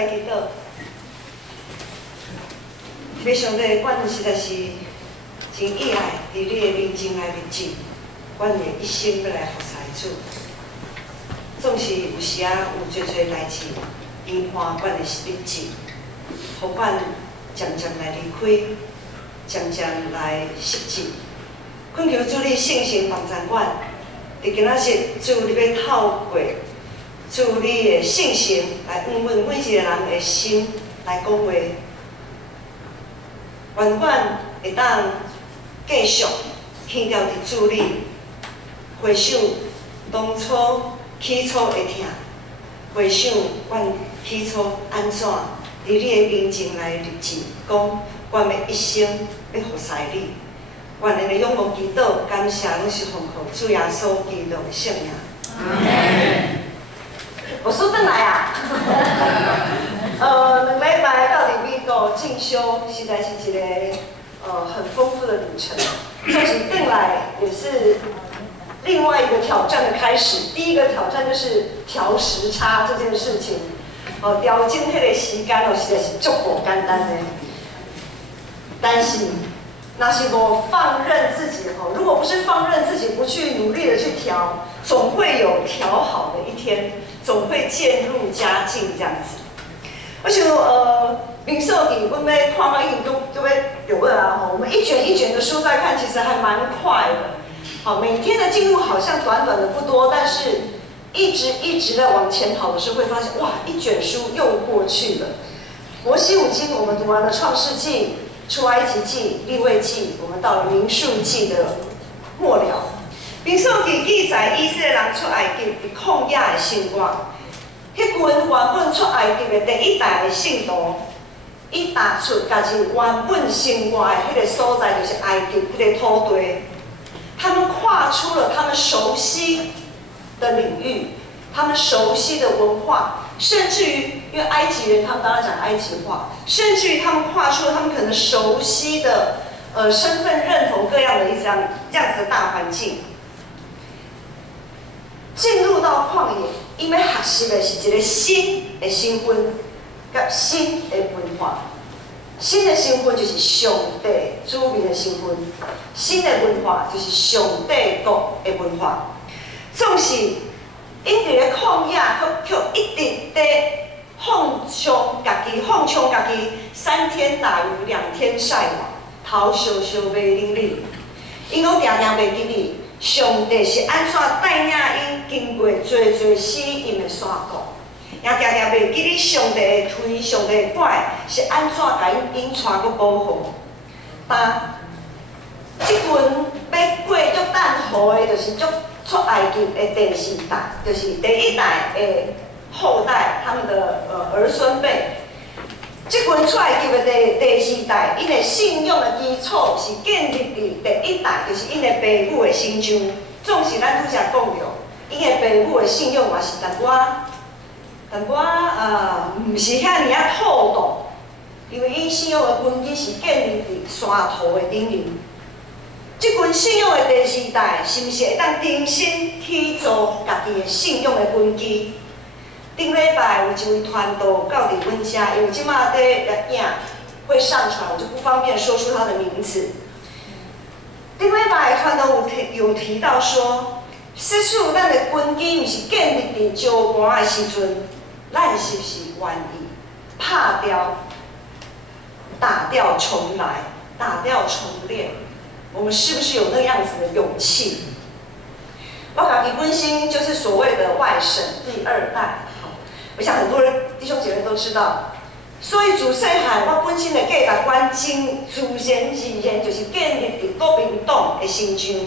来祈祷。要上帝，阮实在是真意爱伫你的面前来日子，阮的一生要来服侍主。总是有时啊有侪代志影响阮的日子，互阮渐渐来离开，渐渐来失志。恳求主你圣神帮助阮，伫今仔日主你要透过主你的圣神来安稳每一个人的心来讲话。愿阮会当继续听调伫主里，回想当初起初的疼，回想阮起初安怎伫你的面前来日子，讲阮的一生要服侍你。愿你的仰望祈祷，感谢拢是奉靠主耶稣基督的圣名。我说转来啊，2礼拜到伫美国进修，实在是一个很丰富的旅程。所以转来也是另外一个挑战的开始。第一个挑战就是调时差这件事情。调整迄个时间实在是足无简单的。但是，那是我放任自己如果不是放任自己，不去努力的去调，总会有调好的一天。总会渐入佳境这样子。而且民寿底阮要看到已经就要有了啊！我们一卷一卷的书在看，其实还蛮快的。好，每天的进度好像短短的不多，但是一直在往前跑的时候，会发现哇，一卷书又过去了。摩西五经我们读完了创世纪、出埃及记、利未记，我们到了民数记的末了。民数记记载以色列人出埃及伫旷野的生活，迄群原本出埃及的第一代的信徒，伊踏出家己原本生活的迄个所在，就是埃及迄个土地。他们跨出了他们熟悉的领域，他们熟悉的文化，甚至于因为埃及人他们当然讲埃及话，甚至于他们跨出了他们可能熟悉的身份认同各样的这样子的大环境。进入到旷野，因为学习的是一个新的身份，甲新的文化。新的身份就是上帝子民的身份，新的文化就是上帝国的文化。总是因伫咧旷野，却一直在放松家己，3天打鱼2天晒网，头烧烧袂灵灵。因讲定定袂记哩。上帝是安怎带领因经过最死荫的山谷，也常常袂记哩上帝的推、上帝的拐是安怎甲因带去保护。但即群要过约旦河的，就是出埃及的第4代，就是第1代的后代，他们的儿孙辈。即群出埃及的第4代，因的信仰的基础是建立伫第1代，就是因的父母的身上。总是咱拄则讲着，因的父母的信仰嘛是淡薄毋是遐尔啊透动，因为因信仰的根基是建立伫山头的顶面。即群信仰的第4代，是毋是会当重新起造家己的信仰的根基？顶礼拜有一位团队到伫阮家，因为即马在录影会上传，我就不方便说出他的名字。顶礼拜团队有提到说，实属咱的根基，毋是建立伫石盘的时阵，咱是不是愿意打掉重来，打掉重练？我们是不是有那样子的勇气？我家己本身就是所谓的外省第2代。我想很多人弟兄姐妹都知道，所以自细汉我本身的价值观真自然而然就是建立伫国民党的身上。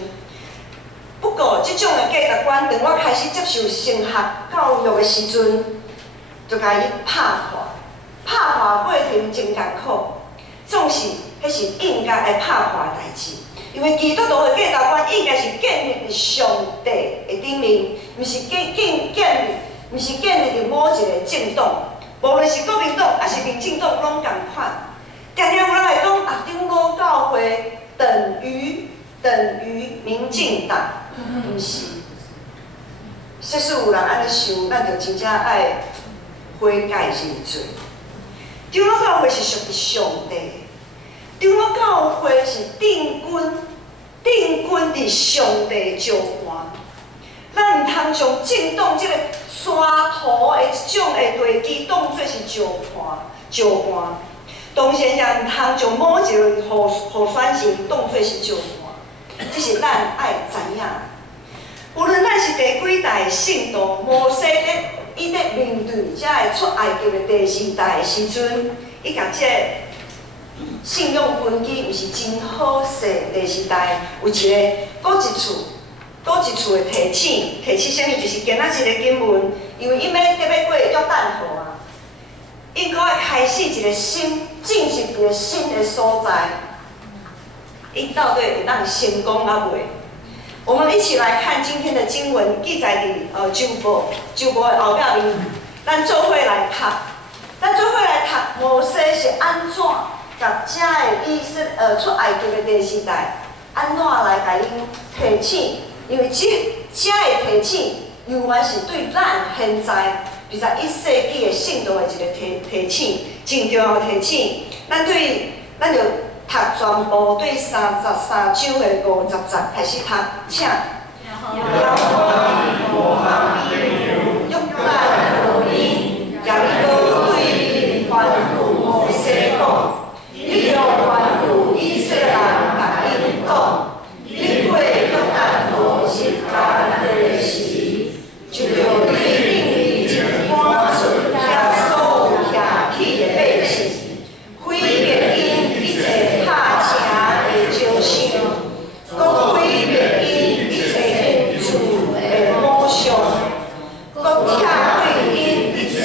不过，这种的价值观，当我开始接受升学教育的时阵，就甲伊拍破过程真艰苦。总是，迄是应该来拍破的代志。因为基督徒的价值观应该是建立伫上帝的顶面，毋是建立伫某一个政党，无论是国民党还是民进党，拢共款。常常有人来讲啊，长老教会等于民进党，毋是。实属有人安尼想，咱就真正爱悔改认罪。长老教会是属于上帝的，长老教会是定军伫上帝召唤。咱毋通将政党即个山头的即种的地基当作是召唤，当然也毋通将某一个候选人当作是召唤，这是咱爱知影。无论咱是第几代的信徒，摩西伊咧面对这个出埃及的第4代的时阵，伊甲这个信用根基毋是真好势。第4代有一个搁一厝的提醒啥物？就是今仔日的经文，因为伊要过约旦河啊，伊搁要开始一个进入一个新的所在，伊到底会当成功啊袂？我们一起来看今天的经文，记载伫旧报的后壁面，咱做伙来读。摩西是安怎甲遮的出埃及的第4代，安怎来甲因提醒？因为遮的提醒，永远是对咱现在21世纪的信徒的一个提醒，真重要的提醒。咱就读全部对33章的50节开始读，请。约旦河边，耶利哥对吩咐摩西讲：你要吩咐以色列人甲因讲，你过约旦河是干的时，就要你领伊一赶出遐所有遐起的百姓，毁灭因一切拍成的招声，搁毁灭因一切厝的母上，搁拆毁因一切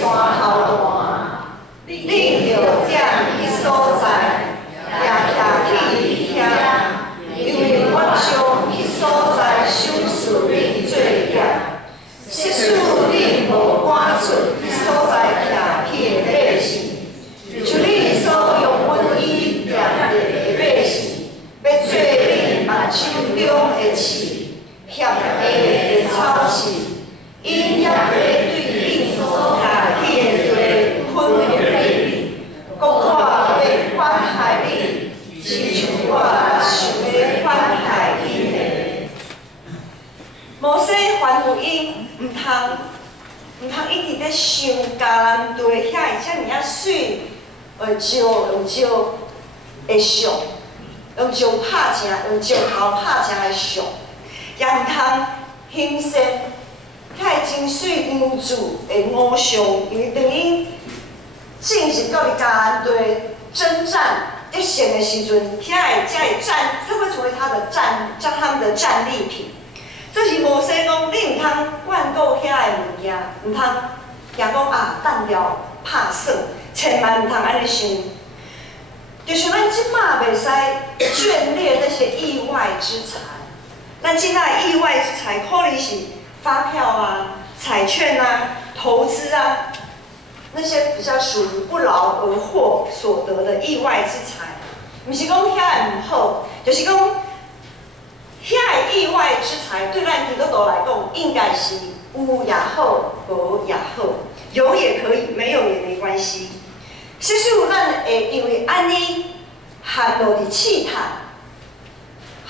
山后段，领着点伊所在，也徛起遐，因为我将迄所在收拾你罪孽，即使你无赶出迄所在徛起的百姓，就你所用阮以念的百姓，要做你目睭中的刺，险恶的草刺，因也要对你所徛起的地分别你，搁我要反害你，亲像我想要反害因的。摩西吩咐因毋通一直咧想迦南地遐会遮尔啊水，用石会上，用石拍成，用石头拍成的上，也毋通兴盛遐真水牛住的偶像，因为当因进入到迦南地征战得胜的时阵，遐会战，这会成为他们的战利品。这是摩西讲，你毋通惯顾遐的物件，毋通惊讲等了拍算，千万毋通安尼想。就是咱即马袂使眷恋那些意外之财，咱即马意外之财可能是发票啊、彩券啊、投资啊，那些比较属于不劳而获所得的意外之财，毋是讲遐个毋好，就是讲遐个意外之财对咱基督徒来讲，应该是有也好，无也好，有也可以，没有也没关系。其实咱会因为安尼陷落伫试探，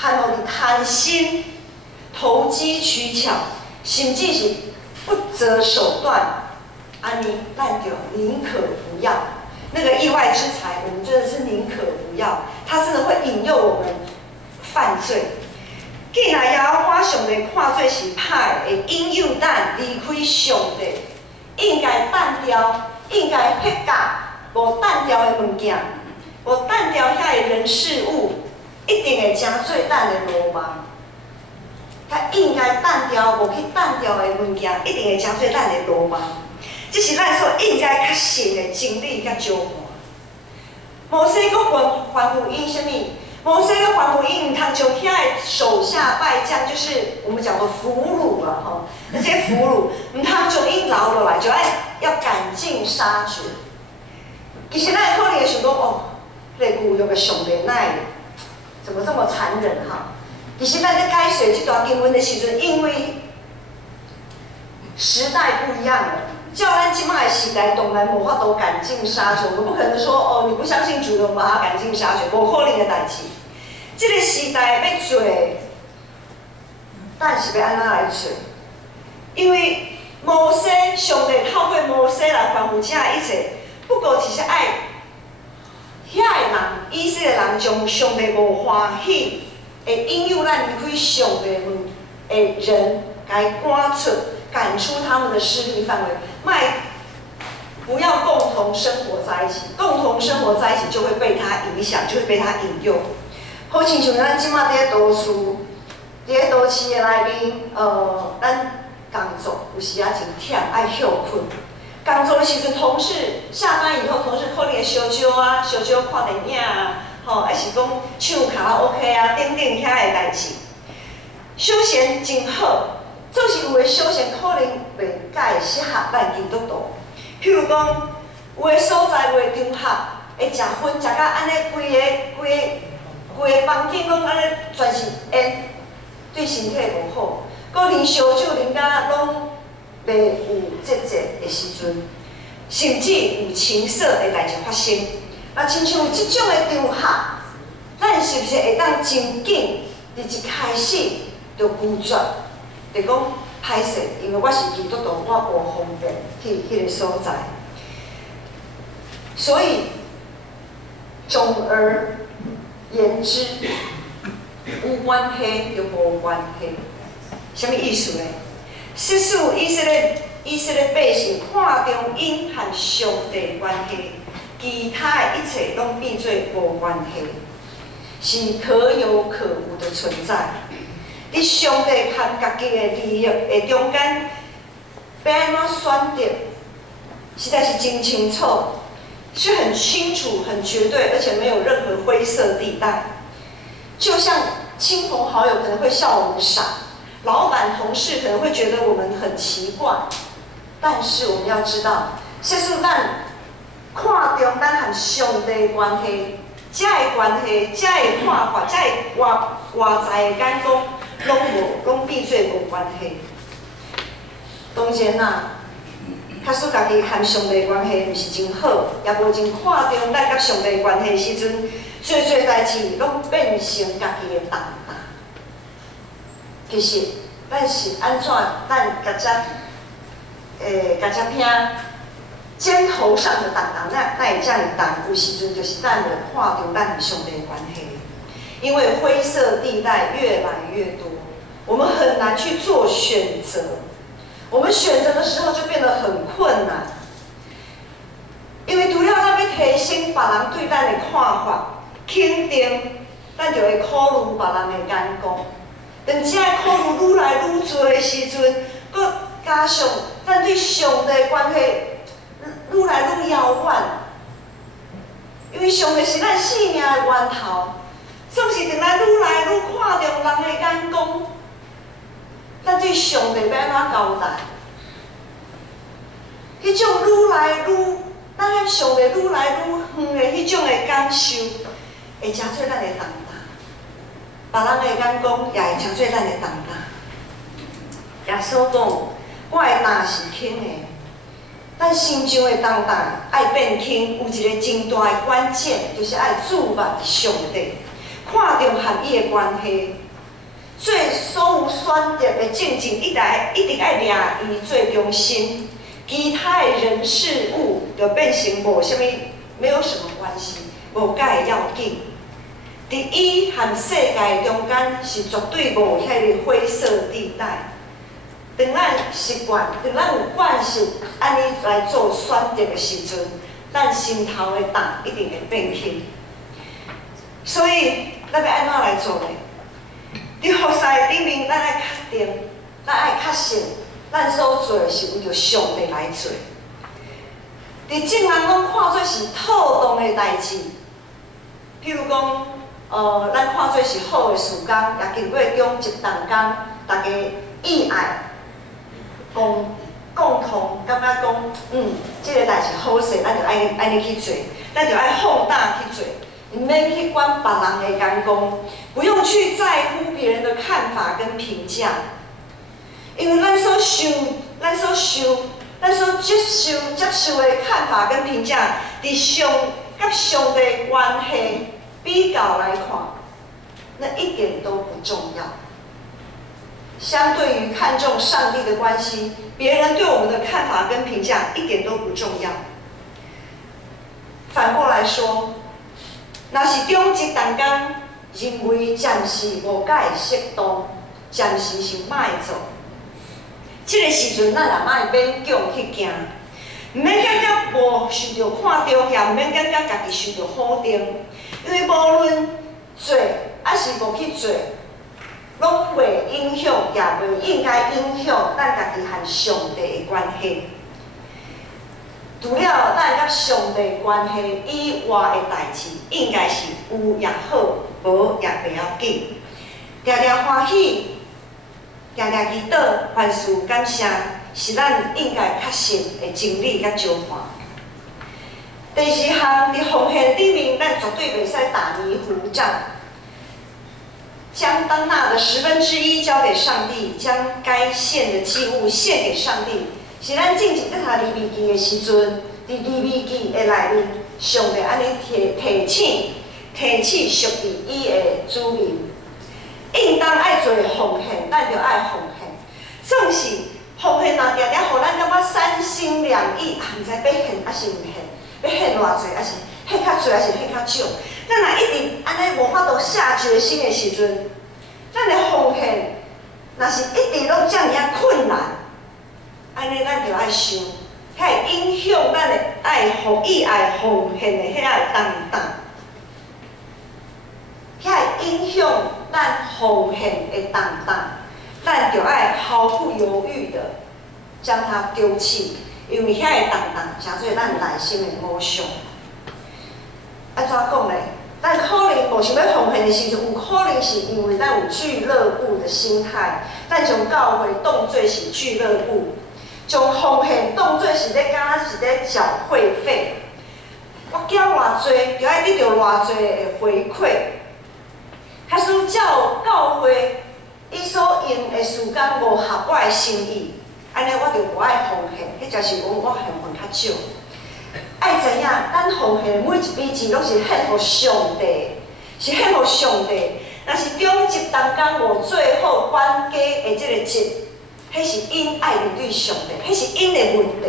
陷落伫贪心、投机取巧，甚至是不择手段，安尼咱就宁可不要。那个意外之财，我们真的是宁可不要，它真的会引诱我们犯罪。既然耶和华上帝看做是歹，会引诱咱离开上帝，应该单调，应该撇假。无单调的物件，无单调遐的人事物，一定会真做咱的罗网。较应该单调，无去单调的物件，一定会真做咱的罗网。这是咱所应该较信的真理甲召唤。摩西阁吩咐因什么？摩西阁吩咐因毋通将遐的手下败将，就是我们讲的俘虏啊，吼，那些俘虏，毋通将因留落来，就要赶尽杀绝。其实咱可能会想讲，哦，这个旧约的上帝奈怎么这么残忍哈？其实咱在解说这段经文的时阵，因为时代不一样了。叫咱今麦时代当然无法度赶尽杀绝，我们不可能说哦，你不相信主的，我们把它赶尽杀绝，无可能的代志。这个时代要做，但是要安怎来做？因为摩西，上帝透过摩西来吩咐这一切，不过只是爱遐个人，以色列人将上帝无欢喜，会引诱咱离开上帝门的人，该赶出。赶出他们的势力范围，不要共同生活在一起，共同生活在一起就会被他影响，就会被他引诱。好亲像咱即马伫咧都市，伫咧都市的内面，咱工作有时啊真忝，爱休困。工作的时阵，同事下班以后，同事可能会烧酒啊，烧酒看电影啊，还是讲唱卡拉 OK 啊，等等遐个代志，休闲真好。总是有诶休闲可能袂介适合咱基督徒，譬如讲，有诶所在有诶场合会食薰，食到安尼规个房间拢安尼全是烟，对身体无好。搁啉烧酒啉到拢袂有节制诶时阵，甚至有情色诶代志发生。那亲像即种诶场合，咱是不是会当真紧伫一开始就拒绝？就讲歹势，因为我是基督徒，我无方便去迄个所在，所以总而言之，有关系就无关系。什么意思呢？实使以色列百姓看重因和上帝关系，其他的一切拢变做无关系，是可有可无的存在。伫上帝和家己的利益的中间，要安怎选择，实在是真清楚，是很清楚、很绝对，而且没有任何灰色地带。就像亲朋好友可能会笑我们傻，老板、同事可能会觉得我们很奇怪，但是我们要知道，这是咱看重咱和上帝的关系，这个关系、这个看法、这个外在的眼光。拢变做无关系。当然啦，假使家己和上帝关系毋是真好，也无真看重咱甲上帝关系时阵，做代志拢变成家己的重担。其实，咱是安怎？咱甲只拼肩头上的重担，那会遮尔重？有时阵就是咱的看重咱与上帝的关系。因为灰色地带越来越多，我们很难去做选择。我们选择的时候就变得很困难，因为除了咱要提升别人对咱的看法、肯定，咱就会考虑别人的眼光。当这考虑愈来愈多的时阵，搁加上咱对上帝的关系愈来愈遥远，因为上帝是咱生命的源头。总是等咱愈来愈看重人的眼光，咱对上帝要安怎交代？迄种愈来愈，咱向上帝愈来愈远的迄种的感受，会成做咱的重担。别人的眼光也会成做咱的重担。耶稣讲，我的担是轻的，咱心中的重担爱变轻，有一个真大的关键，就是爱注目上帝。看重和伊的关系，做所有选择的正经，一定爱掠伊做中心，其他的人事物就变成没有什么关系，无介要紧。伫伊和世界中间是绝对无迄个灰色地带。当咱习惯，当咱有惯习安尼来做选择的时阵，咱心头的重一定会变轻。所以，咱要安怎来做呢？伫服侍顶面，咱爱确定，咱爱确信，咱所做是为着上帝来做。伫众人拢看做是妥当的代志，譬如讲，咱看做是好的事工，也经过中一动工，大家意爱共同感觉讲，这个代志好势，咱就爱安尼去做，咱就爱放大去做。唔免去管别人的眼光，不用去在乎别人的看法跟评价，因为咱咱所接受的看法跟评价，伫甲上帝的关系比较来看，那一点都不重要。相对于看重上帝的关系，别人对我们的看法跟评价一点都不重要。反过来说，若是中一当工认为暂时无介适当，暂时是歹做，这个时阵咱也莫勉强去行，唔免感觉无受到看重，也唔免感觉家己受到否定，因为无论做还是无去做，拢袂影响，也袂应该影响咱家己和上帝的关系。除了咱甲上帝关系以外的代志，应该是有也好，无也袂要紧。常常欢喜，常常祈祷，凡事感谢，是咱应该确信的真理甲招看。第二项，伫奉献顶面，咱绝对袂使打迷糊仗。将当纳的1/10交给上帝，将该献的祭物献给上帝，是咱正经在读利未记的时阵，伫利未记的内面，上帝安尼提醒属于伊的子民，应当爱做奉献，咱就爱奉献。总是奉献若常常互咱感觉三心两意，啊，毋知要献还是毋献，要献偌济，还是献较济，还是献较少。咱若一直安尼无法度下决心的时阵，咱的奉献若是一直拢遮尔啊困难，安尼咱就爱想，遐会影响咱的爱予意爱奉献的遐个重担，遐会影响咱奉献的重担，咱就爱毫不犹豫的将它丢弃，因为遐个重担诚做咱内心的偶像。安怎讲呢？咱可能无想要奉献的时阵，有可能是因为咱有俱乐部的心态，咱将教会当作是俱乐部，将奉献当作是咧敢若是咧缴会费。我缴偌济，就爱得到偌济的回馈。假使教会伊所用的时间无合我的心意，安尼我就无爱奉献，迄就是讲我奉较少。爱知影，咱奉献每一笔钱拢是献互上帝，是献互上帝。若是中级当工无做好管家的这个职，迄是因爱面对上帝，迄是因的问题。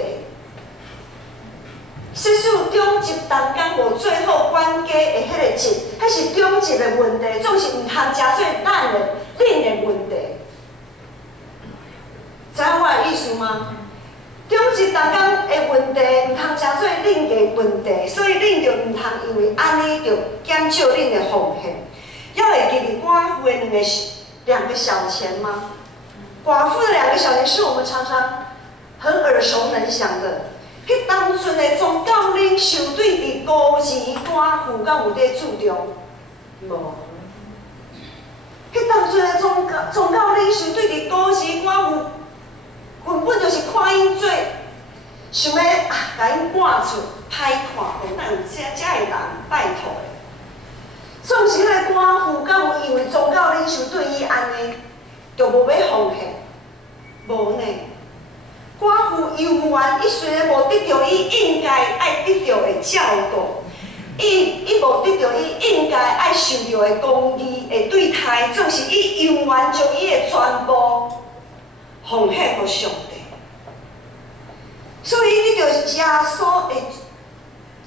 实使中级当工无做好管家的迄个职，迄是中级的问题，总是毋通加做咱的恁的问题。知影我的意思吗？中级当工的问题，毋通加做恁的问题，所以恁就毋通因为安尼就减少恁的奉献。要会记得寡妇的2个小钱吗？寡妇的2个小钱是我们常常很耳熟能详的。迄当阵的宗教领袖对伫孤儿寡妇，敢有在注重？无。迄当阵的宗教领袖对伫孤儿寡妇，根本就是看因做，想要甲因赶出歹看，哪有遮的人拜托的？总是迄个寡妇，敢有因为宗教领袖对伊安尼，就无要奉献？无呢。寡妇犹原，伊虽然无得到伊应该爱得到的照顾，伊无得到伊应该爱受到的公义的对待，总是伊犹原将伊的全部奉献给上帝。所以伊得到耶稣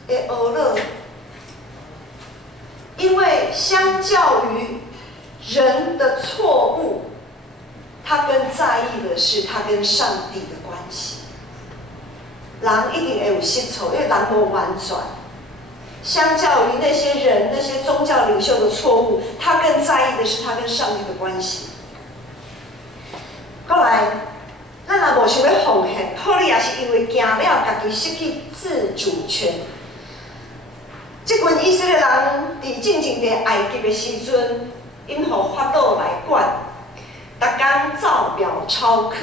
的呵乐，因为相较于人的错误，他更在意的是他跟上帝的关系。人一定会有失错，因为人无完全。相较于那些人、那些宗教领袖的错误，他更在意的是他跟上帝的关系。后来，咱若无想要奉献，可能也是因为惊了家己失去自主权。这群以色列人伫进前伫埃及的时阵，因互法老来管。逐工照表操课，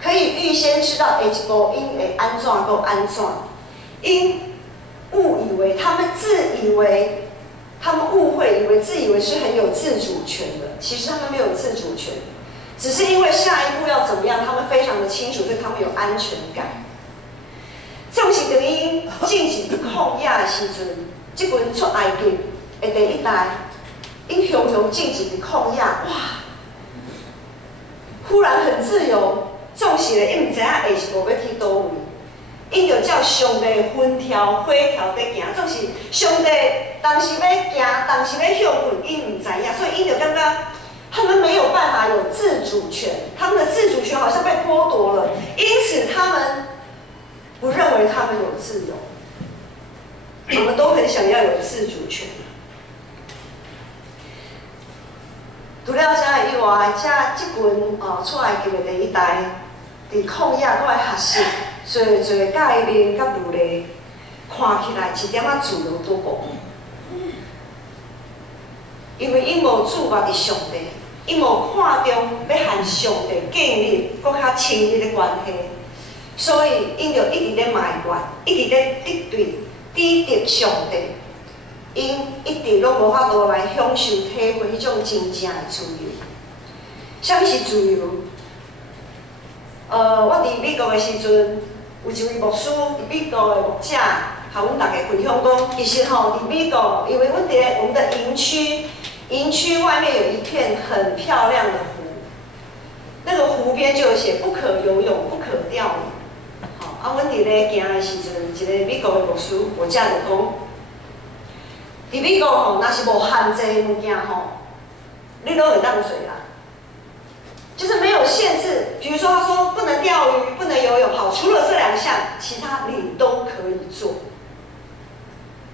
可以预先知道下一步因会安怎够安怎。因误以为他们误会以为自以为是很有自主权的，其实他们没有自主权。只是因为下一步要怎么样，他们非常的清楚，所以他们有安全感。这是等于进行抗亚的时阵，这群出埃及的第一代，因雄雄进行抗亚，哇，忽然很自由。总是咧，伊唔知影下一步要去倒位，因就照上帝分条火条在行，总是上帝当时要行，当时要向滚，伊唔知影，所以因就感觉他们没有办法有自主权，他们的自主权好像被剥夺了，因此他们不认为他们有自由。我们都很想要有自主权。除了这以外，这群出埃及的第一代，伫抗亚我的学习，侪概念甲努力，看起来一点仔自由都无。因为伊无注目伫上帝，伊无看重要和上帝建立搁较亲密的关系，所以因就一直咧埋怨，一直咧抵敌上帝。因一直拢无法度来享受体会迄种真正的自由。啥物是自由？我伫美国的时阵，有一位牧师，伫美国的牧者，甲阮大家分享讲，其实吼，伫美国，因为阮伫我们的营区外面有一片很漂亮的湖，那个湖边就有写不可游泳，不可钓鱼。好，阮伫咧行的时阵，一个美国的牧师，牧者就讲。伫美国吼，若是无限制的物件吼，你都会当水啦，就是没有限制。比如说，他说不能钓鱼，不能游泳，好，除了这2项，其他你都可以做。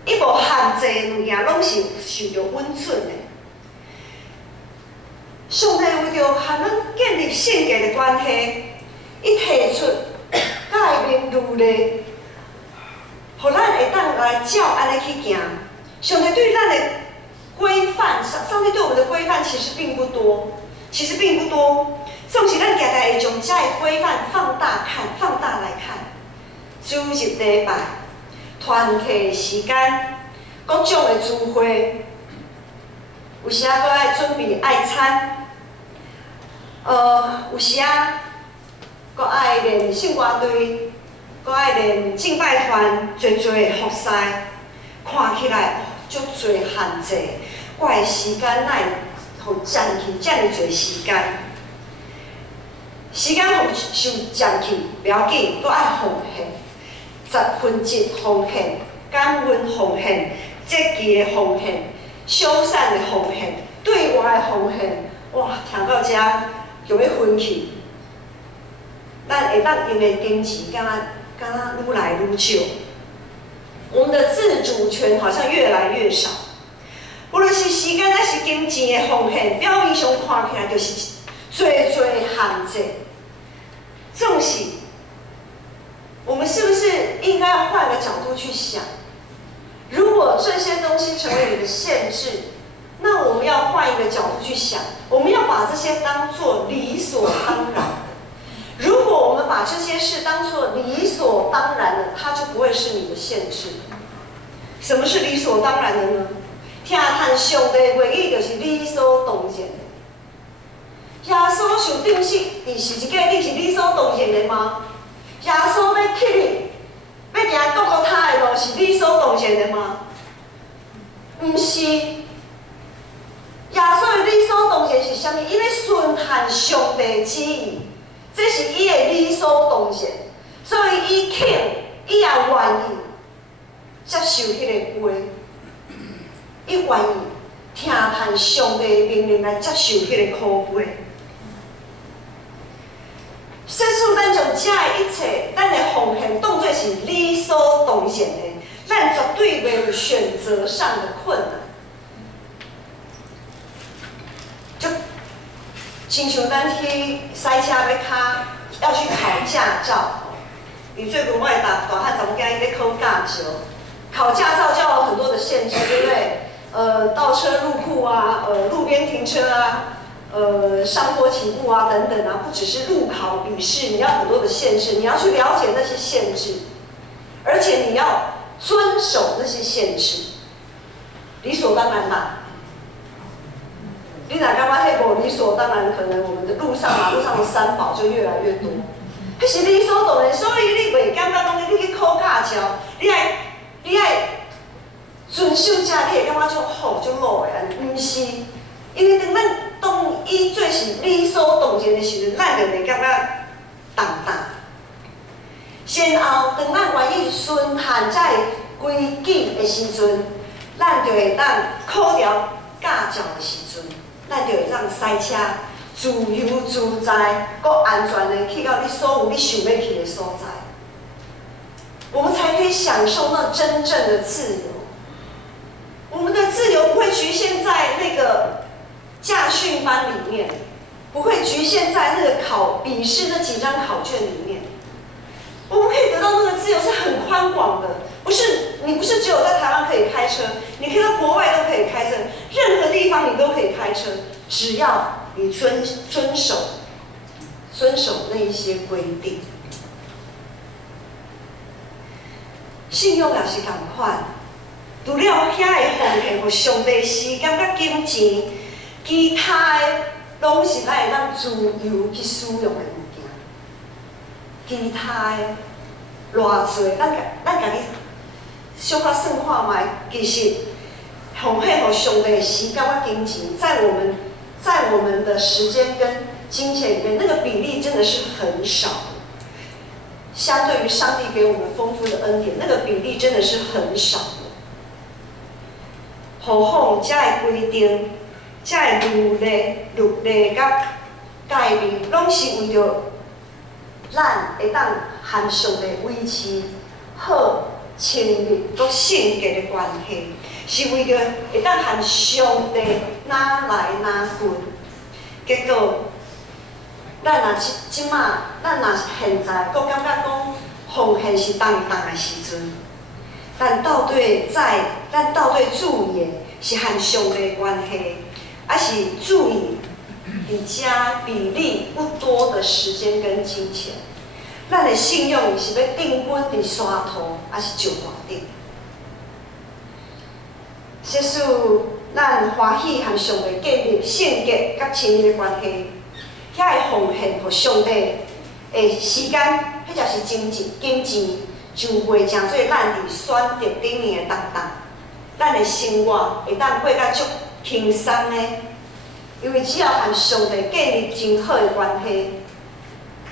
伊无限制的物件，拢是受到温准的。上帝为着和咱建立圣洁的关系，伊提出改变律例，互咱会当来照安尼去行。上帝对咱的规范，上帝对我们的规范其实并不多，总是咱常常会将这个规范放大来看。主日礼拜、团契时间、各种的聚会，有时啊，搁爱准备爱餐，有时啊，搁爱练圣歌队，搁爱练敬拜团，侪服侍，看起来。足侪限制，我的时间哪会互占去遮尔侪时间？时间互受占去不要紧，搁爱奉献，10分之奉献，感恩奉献，节期的奉献，修缮的奉献，对外的奉献，哇，听到遮就要昏去。咱会当用的金钱，敢若愈来愈少。我们的自主权好像越来越少，无论是时间还是金钱的奉献，表面上看起来就是最限制。总是，我们是不是应该要换个角度去想？如果这些东西成为你的限制，那我们要换一个角度去想，我们要把这些当作理所当然的。如果我们把这些事当作理所当然的，它就不会是你的限制。什么是理所当然的呢？听谈上帝的话语就是理所当然的。耶稣受钉死伫十字架顶是理所当然的吗？耶稣要起你，要行各各他的路是理所当然的吗？不是。耶稣的理所当然是啥物？伊要顺从上帝的旨意。这是伊的理所当然，所以伊肯，伊也愿意接受迄个话，伊愿意听从上帝的命令来接受迄个苦杯。说出咱将这一切，咱的奉献当作是理所当然的，咱绝对袂有选择上的困难。亲像咱去赛车要去考驾照，你最近我的大汉查某囝伊咧考驾照，考驾照就有很多的限制，对不对？倒车入库啊，路边停车啊，上坡起步啊等等啊，不只是路考笔试，你要很多的限制，你要去了解那些限制，而且你要遵守那些限制，理所当然吧？你哪感觉迄无理所当然，可能我们的马路上的三宝就越来越多。迄是理所当然，所以你袂感觉讲你去考驾照，你爱遵守这，你会感觉就好就落的，毋是？因为当伊做是理所当然的时阵，咱就袂感觉重担。然后，当咱愿意顺限这规矩的时阵，咱就会当考了驾照的时阵，咱就会当驶车自由自在、搁安全的去到你所有你想要去的所在，我们才可以享受那真正的自由。我们的自由不会局限在那个驾训班里面，不会局限在那个笔试那几张考卷里面。我们可以得到那个自由是很宽广的，你不是只有在台湾可以开车，你可以到国外都可以开车，任何地方你都可以开车，只要你遵守那一些规定。信用也是同款，除了遐个奉献互上帝时间甲金钱，其他的拢是咱会当自由去使用的物件。其他的偌济，咱家己小可算看卖，其实奉献互上帝的时间甲金钱，在我们的时间跟金钱里面，那个比例真的是很少。相对于上帝给我们丰富的恩典，那个比例真的是很少的。何况这个规定、这个律例甲戒律，拢是为着咱会当和上帝维持好亲密、搁圣洁的关系，是为着会当和上帝哪来哪去。结果，咱若现在搁感觉讲奉献是重的时阵，咱到底注意是和上帝的关系，还是注意伫遮比例不多的时间跟金钱？咱的信用是要定稳伫山头，还是石头顶？即使咱欢喜和上帝建立圣洁甲亲密的关系，遐个奉献互上帝的时间，迄才是金钱，就袂成做咱伫选择顶面的重担。咱的生活会当过甲足轻松的，因为只要和上帝建立真好的关系，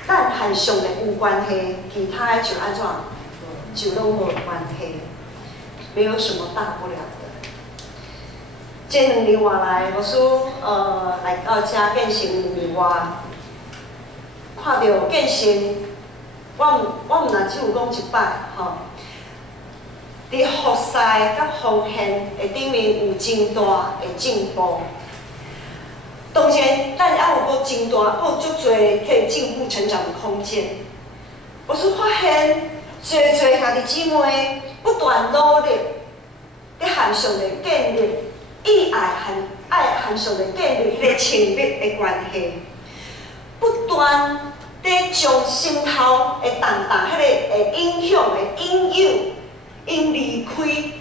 咱和上帝有关系，其他的就安怎就拢无关系，没有什么大不了的。这2年外来，牧师来到遮建成2年外，看到建成，我毋但只有讲一摆吼。伫服侍甲奉献的顶面有真大的进步。当然，咱还有够真大，还有足侪可以进步成长的空间。我是发现，侪兄弟姊妹不断努力，伫和上帝建立爱和上帝建立迄个亲密的关系，不断伫将心头的重担，迄个影响的引诱。因离开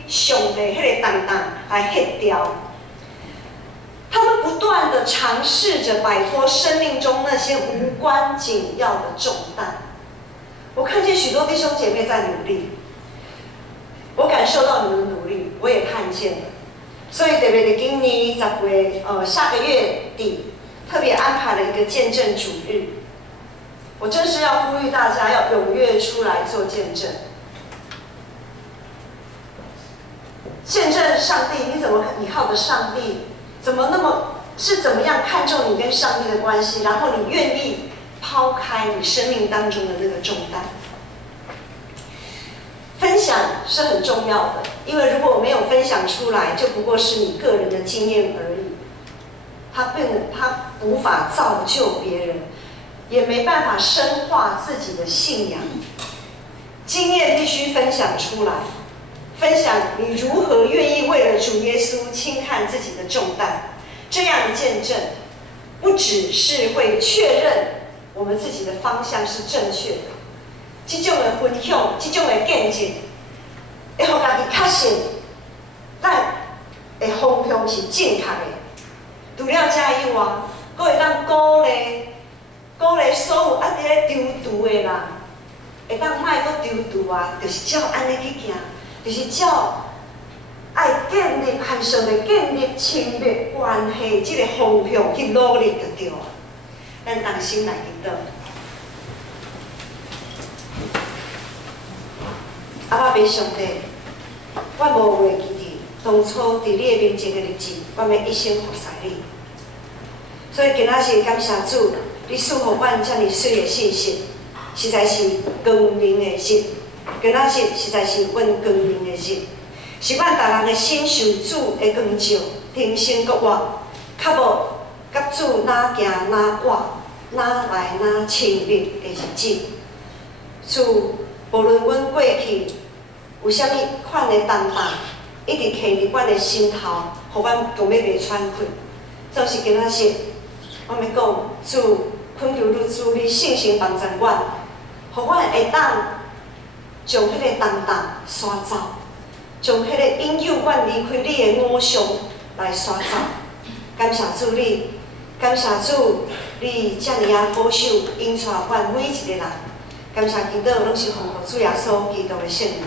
上帝迄个重担来卸掉，他们不断的尝试着摆脱生命中那些无关紧要的重担。我看见许多弟兄姐妹在努力，我感受到你们的努力，我也看见了。所以特别的今年10月下个月底，特别安排了一个见证主日。我真是要呼吁大家要踊跃出来做见证。见证上帝，你怎么依靠的上帝？怎么样看重你跟上帝的关系？然后你愿意抛开你生命当中的那个重担。分享是很重要的，因为如果没有分享出来，就不过是你个人的经验而已。它无法造就别人，也没办法深化自己的信仰。经验必须分享出来。分享你如何愿意为了主耶稣轻看自己的重担，这样的见证，不只是会确认我们自己的方向是正确的，这种的分享，这种的见证，会让家己确信，咱的方向是正确的，除了这以外，佫会当鼓励所有伫咧丢除的人，会当莫佫丢除啊，就是照安尼去行，就是照爱建立和上帝建立亲密关系即个方向去努力就对啊。咱同心来祈祷。阿爸爸上帝，我无忘记你当初伫你的面前的日子，我要一生服侍你。所以今仔日感谢主，你赐予阮遮尔水的信息，实在是光明的日。今仔日实在是阮光明的日，是阮逐人的心受主的光照，天生国活，较无甲主哪行哪活，哪来哪亲密的日子。主，无论阮过去有啥物款的重担，一直刻伫阮的心头，互阮强要袂喘气。总是今仔日，我要讲，主，恳求你主你信心帮助阮，互阮会当将迄个重担刷走，将迄个引诱阮离开你的偶像来刷走。感谢主你，感谢主你遮尔啊保守引带阮每一个人。感谢祈祷，拢是奉主耶稣基督的圣名。